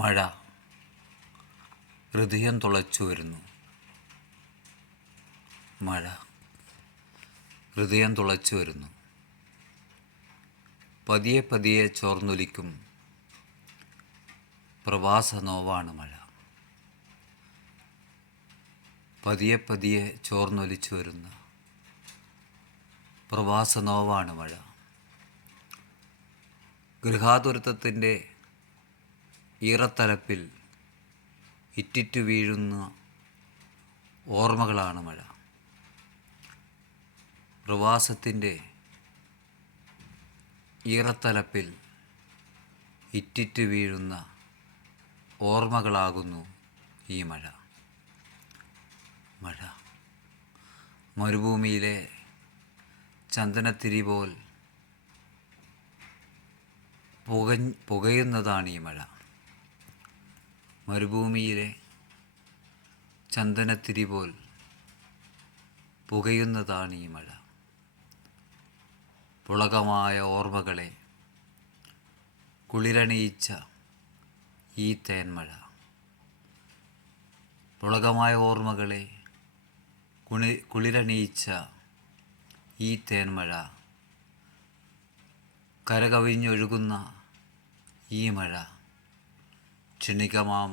മഴ ഹൃദയം തുളച്ചു വരുന്നു. മഴ ഹൃദയം തുളച്ചു വരുന്നു. പതിയെ പതിയെ ചോർന്നൊലിക്കും പ്രവാസ നോവാണ് മഴ. പതിയെ പതിയെ ചോർന്നൊലിച്ചു വരുന്ന പ്രവാസ നോവാണ് മഴ. ഗൃഹാതുരത്വത്തിൻ്റെ ഈറത്തലപ്പിൽ ഇറ്റിറ്റു വീഴുന്ന ഓർമ്മകളാണ് മഴ. പ്രവാസത്തിൻ്റെ ഈറത്തലപ്പിൽ ഇറ്റിറ്റു വീഴുന്ന ഓർമ്മകളാകുന്നു ഈ മഴ. മഴ മരുഭൂമിയിലെ ചന്ദനത്തിരി പോൽ പുകയുന്നതാണ് ഈ മഴ. മരുഭൂമിയിലെ ചന്ദനത്തിരി പോൽ പുകയുന്നതാണ് ഈ മഴ. പുളകമായ ഓർമ്മകളെ കുളിരണിയിച്ച ഈ തേന്മഴ. പുളകമായ ഓർമ്മകളെ കുളിരണിയിച്ച ഈ തേന്മഴ. കരകവിഞ്ഞൊഴുകുന്ന ഈ മഴ ക്ഷണികമാം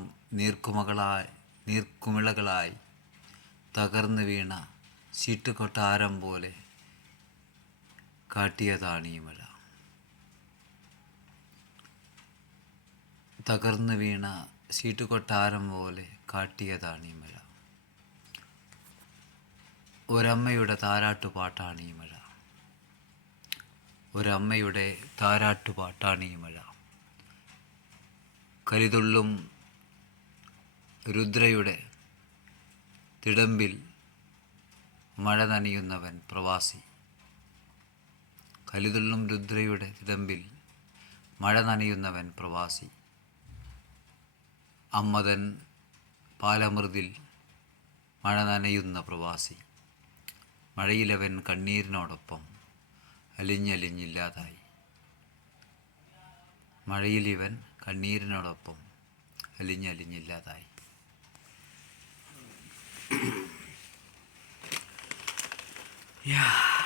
നീർക്കുമിളകളായി തകർന്നു വീണ ചീട്ടുകൊട്ടാരം പോലെ കാട്ടിയതാണ് ഈ മഴ. തകർന്നു വീണ ചീട്ടുകൊട്ടാരം പോലെ കാട്ടിയതാണ് ഈ മഴ. ഒരമ്മയുടെ താരാട്ടുപാട്ടാണ് ഈ മഴ. ഒരമ്മയുടെ താരാട്ടുപാട്ടാണ് ഈ മഴ. കലിതുള്ളും രുദ്രയുടെ തിടമ്പിൽ മഴ നനയുന്നവൻ പ്രവാസി. കലിതുള്ളും രുദ്രയുടെ തിടമ്പിൽ മഴ നനയുന്നവൻ പ്രവാസി. അമ്മതൻ പാലമൃതിൽ മഴ നനയുന്ന പ്രവാസി. മഴയിലവൻ കണ്ണീരിനോടൊപ്പം അലിഞ്ഞലിഞ്ഞില്ലാതായി. മഴയിലിവൻ കണ്ണീരിനോടൊപ്പം അലിഞ്ഞലിഞ്ഞില്ലാതായി. Yeah.